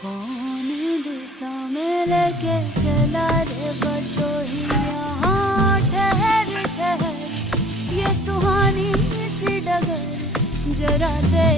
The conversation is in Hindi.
कौन दिशा में लेके चला रे बटोहिया। हाँ ठहर ठहर ये सुहानी सी डगर जरा दे